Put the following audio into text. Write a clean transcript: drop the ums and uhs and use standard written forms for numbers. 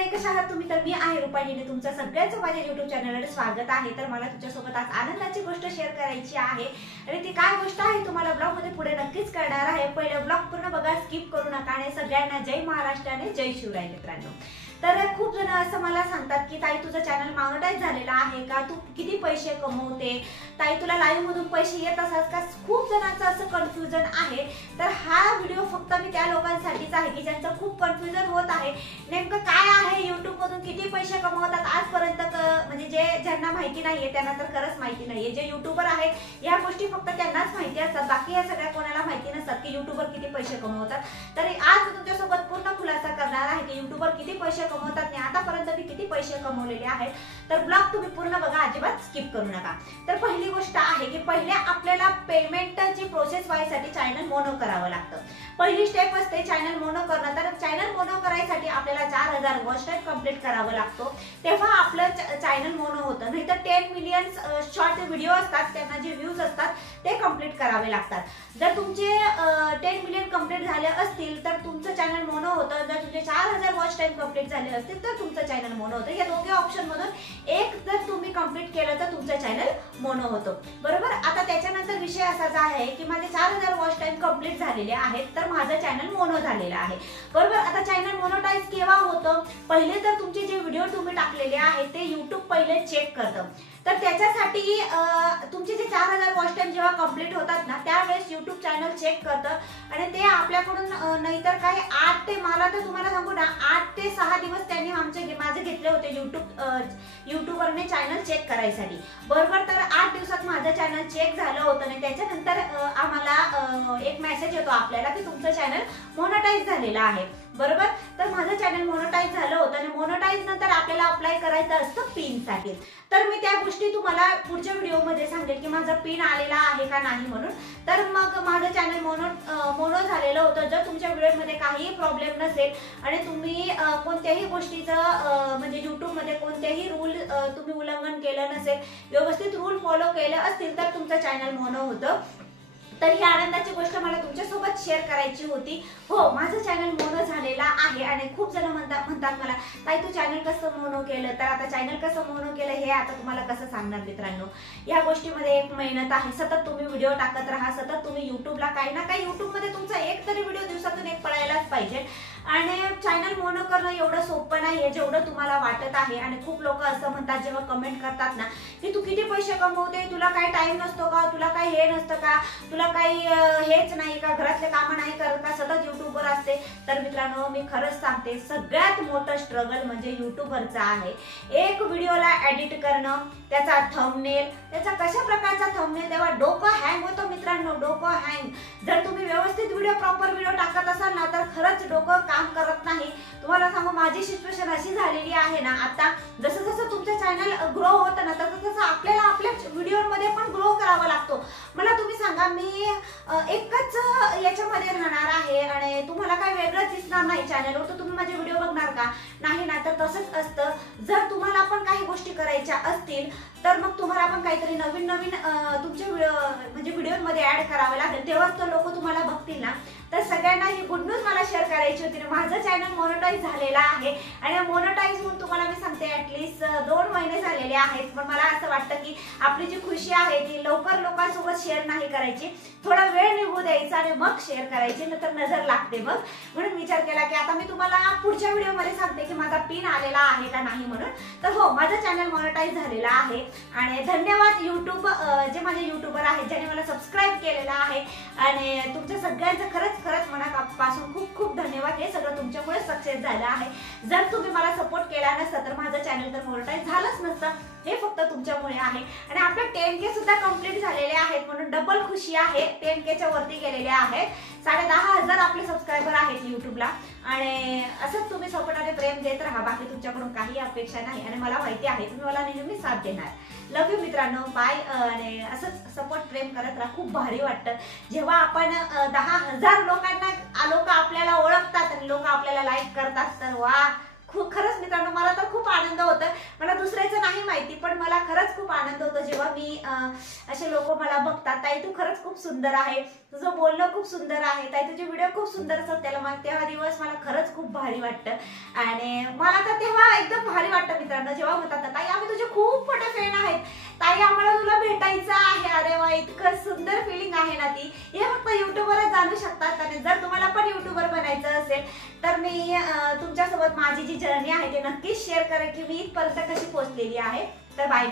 मंडळी, कशा आहात तुम्ही? तर मी आहे रुपालीने तुमचं सगळ्यांचं माझ्या YouTube चॅनलवर स्वागत आहे। तर मला तुमच्यासोबत आज आनंदाची गोष्ट शेअर करायची आहे आणि ती काय गोष्ट आहे तुम्हाला ब्लॉग मध्ये पुढे नक्कीच कळणार आहे। पहिले ब्लॉग पूर्ण बघा, स्किप करू नका आणि सगळ्यांना जय महाराष्ट्र आणि जय शिवराय मित्रांनो। तर खूप जण असं मला सांगतात की ताई तुझं चॅनल मॉनिटाईज झालेला आहे का, तू किती पैसे कमवते, ताई तुला लाईव्ह मधून पैसे येत असतात का? खूप जणांचं असं कन्फ्युजन आहे। तर हा व्हिडिओ फक्त मी त्या लोकांसाठीच आहे की ज्यांचं खूप कन्फ्युजन होत आहे नेमकं काय आहे, YouTube मधून किती पैसे कमवतात आजपर्यंत, म्हणजे जे ज्यांना माहिती नाहीये त्यांना तर खरंच माहिती नाहीये। जे युट्यूबर आहेत या गोष्टी फक्त त्यांनाच माहिती असतात, बाकी या सगळ्या कोणाला माहिती नसतात की युट्यूबर किती पैसे कमवतात। तर आज तुमच्यासोबत पूर्ण खुलासा करणार आहे की युट्यूबर किती पैसे कमवतात आणि आतापर्यंत मी किती पैसे कमवलेले आहेत। तर ब्लॉग तुम्ही पूर्ण बघा, अजिबात स्किप करू नका। तर पहिली गोष्ट आहे की पहिले आपल्याला पेमेंटची प्रोसेस व्हायसाठी चॅनल मोनो करावं लागतं। पहिली स्टेप असते चॅनल मोनो करणं। तर चॅनल मोनो करायसाठी आपल्याला 4000 वॉच टाइम कंप्लीट करावा लागतो, तेव्हा आपलं चॅनल मोनो होतं। नाहीतर 10 मिलियन शॉर्ट व्हिडिओ असतात त्यांना जे व्ह्यूज असतात ते कंप्लीट करावे लागतात। जर तुमचे 10 मिलियन कंप्लीट झाले असतील तर तुमचं चॅनल मोनो होतं, जर तुमचे 4000 वॉच टाइम कंप्लीट झाले असतील तर तुमचं चॅनल मोनो होतं। या दोघे ऑप्शन मधून एक जर तुम्ही कंप्लीट केलं तर तुमचं चॅनल मोनो होतं, बरोबर। आता त्याच्यानंतर विषय असाच आहे की माझे 4000 वॉच टाइम कंप्लीट झालेले आहेत तर माझं चॅनल मोनो झालेलं आहे, बरोबर। आता चॅनल मोनोटाईज केव्हा होतं? पहिले तर तुमचे जे व्हिडिओ तुम्ही टाकलेले आहेत ते YouTube पहिले चेक करतं। तर त्याच्यासाठी तुमचे जे 4000 वॉच टाइम जेव्हा कंप्लीट होतात ना त्यावेळेस YouTube चॅनल चेक करतं आणि ते आपल्याकडून नाहीतर काय 8 ते, मला तर तुम्हाला सांगू ना, 8 ते 6 दिवस त्यांनी माझे घेतले होते युट्यूबरने चॅनल चेक करायसाठी, बरोबर। तर 8 दिवसात माझं चॅनल चेक झालं होतं आणि त्याच्यानंतर आम्हाला एक मेसेज येतो आपल्याला की तुमचं चॅनल मोनोटाईज झालेलं आहे, बरोबर। तर माझं चॅनल मोनोटाईज झालं होतं आणि मोनोटाईज नंतर आपल्याला अप्लाय करायचं असतं पिन साठी। तर मी त्या गोष्टी तुम्हाला पुढच्या व्हिडिओमध्ये सांगेल की माझा पिन आलेला आहे का नाही म्हणून। तर मग माझं चॅनल मोनो झालेलं होतं। जर तुमच्या व्हिडिओमध्ये काहीही प्रॉब्लेम नसेल आणि तुम्ही कोणत्याही गोष्टीचं म्हणजे YouTube मध्ये कोणत्याही रूल तुम्ही उल्लंघन केलं नसेल, व्यवस्थित रूल फॉलो केले असतील तर तुमचं चॅनल मोनो होतं। तर ही आनंदाची गोष्ट मला तुमच्यासोबत शेअर करायची होती। हो, माझं चॅनल मोनो झालेला आहे आणि खूप जण म्हणतात मला ताई तू चॅनल कसं मोनो केलं? तर आता चॅनल कसं मोनो केलं हे आता तुम्हाला कसं सांगणार मित्रांनो। या गोष्टीमध्ये एक मेहनत आहे, सतत तुम्ही व्हिडिओ टाकत राहा, सतत तुम्ही युट्यूबला काही ना काही युट्यूबमध्ये तुमचा एक तरी व्हिडिओ दिवसातून एक पडायलाच पाहिजे। आणि चॅनल मोनो करणं एवढं सोपं नाहीये जेवढं तुम्हाला वाटत आहे। आणि खूप लोक असं म्हणतात जेव्हा कमेंट करतात ना की तू किती पैसे कमवते, तुला काही टाइम नसतो का, तुला काही हे नसतं का, तुला काही हेच नाही का, घरातले काम नाही करत का, सतत युट्यूबवर असते। तर मित्रांनो मी खरंच सांगते, सगळ्यात मोठं स्ट्रगल म्हणजे युट्यूबरचं आहे। एक व्हिडिओला एडिट करणं, त्याचा थंबनेल, त्याचा कशा प्रकारचा थंबनेल तेव्हा डोकं हँग होतं मित्रांनो, डोकं हँग। जर तुम्ही व्यवस्थित व्हिडिओ प्रॉपर व्हिडिओ टाकत असाल ना तर खरंच डोकं काम करत नाही। तुम्हाला सांगू माझी सिच्युएशन अशी झालेली आहे ना, आता जसं जसं तुमचं चॅनल ग्रो होतं ना तसं तसं आपल्याला आपल्या व्हिडिओमध्ये पण ग्रो करावा लागतो। मला तुम्ही सांगा, मी एकच याच्यामध्ये राहणार आहे आणि तुम्हाला काय वेगळंच दिसणार नाही चॅनलवर, तर तुम्ही माझे व्हिडिओ बघणार का? नाही ना। तर तसंच असतं, जर तुम्हाला पण काही गोष्टी करायच्या असतील तर मग तुम्हाला पण काहीतरी नवीन नवीन तुमच्या म्हणजे व्हिडिओमध्ये ऍड करावे लागेल, तेव्हाच तर लोक तुम्हाला बघतील ना। तर सगळ्यांना ही गुड न्यूज मला शेअर करायची होती। माझं चॅनल मोनोटाईज झालेलं आहे आणि मोनोटाईज म्हणून तुम्हाला मी सांगते ऍटलीस्ट 2 महिने झालेले आहेत। पण मला असं वाटतं की आपली जी खुशी आहे ती लवकर लोकांसोबत शेअर नाही करायची, थोडा वेळ निघू द्यायचा आणि मग शेअर करायची, नंतर नजर लागते मग। म्हणून विचार केला की आता मी तुम्हाला पुढच्या व्हिडिओमध्ये सांगते की माझा पिन आलेला आहे का नाही म्हणून। तर हो, माझं चॅनल मोनोटाईज झालेलं आहे आणि धन्यवाद YouTube, जे माझे युट्यूबर आहेत ज्यांनी मला सबस्क्राईब केलेलं आहे। आणि तुमच्या सगळ्यांचं खरंच खरंच मनापासून खूप खूप धन्यवाद। हे सगळं तुमच्यामुळे सक्सेस झालं आहे। जर तुम्ही मला सपोर्ट केला नसता तर माझं चॅनल तर मोनोटाईज झालंच नसतं। हे फक्त तुमच्यामुळे आहे आणि आपले 10K सुद्धा कंप्लीट झालेले आहेत म्हणून डबल खुशी आहे। 10Kच्या वरती गेलेले आहेत, 10,500 आपले सबस्क्रायबर आहेत युट्यूबला। आणि असंच तुम्ही सपोर्टाने प्रेम देत राहा, बाकी तुमच्याकडून काही अपेक्षा नाही आणि मला माहिती आहे तुम्ही मला नेहमी साथ देणार। लव यू मित्रांनो, बाय। आणि असंच सपोर्ट प्रेम करत राहा, खूप भारी वाटतं जेव्हा आपण 10,000 लोक आपल्याला ओळखतात आणि लोक आपल्याला लाईक करतात। तर वा, खूप खरंच मित्रांनो मला तर खूप आनंद होतो। मला दुसऱ्याचं नाही माहिती पण मला खरंच खूप आनंद होतो जेव्हा मी असे लोक मला बघतात, ताई तू खरंच खूप सुंदर आहे, तुझं बोलणं खूप सुंदर आहे, ताई तुझे व्हिडिओ खूप सुंदर असतात, त्याला मला तेव्हा दिवस मला खरंच खूप भारी वाटतं आणि मला तर तेव्हा एकदम भारी वाटतं मित्रांनो, जेव्हा म्हणतात ताई आम्ही तुझे खूप मोठे फॅन आहेत, ताई आम्हाला तुला भेटायचं आहे. अरे वा, इतकं सुंदर फिलिंग आहे ना ती, हे फक्त युट्यूबवरच जाणू शकतात. आणि जर तुम्हाला पण युट्यूबर बनायचं असेल तर मी तुमच्यासोबत माझी जी जर्नी आहे ते नक्कीच शेअर करेन की मी इथपर्यंत कशी पोहोचलेली आहे. तर बाय.